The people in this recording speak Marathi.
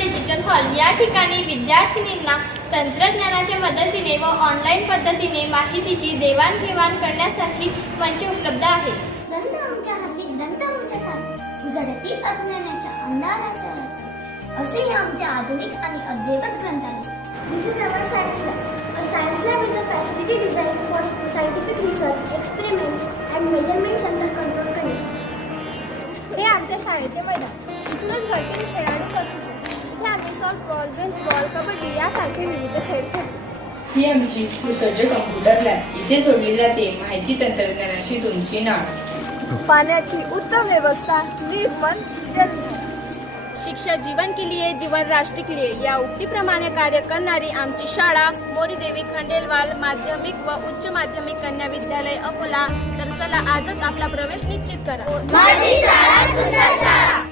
डिजिटल हॉल या ठिकाणी विद्यार्थिनींना तंत्रज्ञानाच्या मदतीने व ऑनलाईन पद्धतीने माहितीची देवाणघेवाण करण्यासाठी मंच उपलब्ध आहे. ग्रंथ आमच्या हाती, ग्रंथ आमच्या साथी, उजळती अज्ञानाच्या अंधाराच्या रात्री. असे हे आमचे आधुनिक आणि अद्ययावत ग्रंथालय. This is our science lab. A science lab is a facility designed for scientific research, experiments and measurements under control conditions. हे आमच्या शाळेचे मैदान. इथूनच भरपूर खेळाडू बसतो. हे आम्ही सॉफ्टबॉल, बेसबॉल, कबड्डी यासारखे विविध खेळ खेळतो. ही आमची सुसज्ज कॉम्प्युटर लॅब. इथे जोडली जाते माहिती तंत्रज्ञानाशी तुमची नाळ. पाण्याची उत्तम व्यवस्था, निर्मल जल. शिक्षा जीवन के लिए, जीवन राष्ट्र के लिए या उक्तीप्रमाणे कार्य करणारी आमची शाळा मोरीदेवी खंडेलवाल माध्यमिक व उच्च माध्यमिक कन्या विद्यालय अकोला. तर चला आजच आपला प्रवेश निश्चित करा. माझी शाळा सुंदर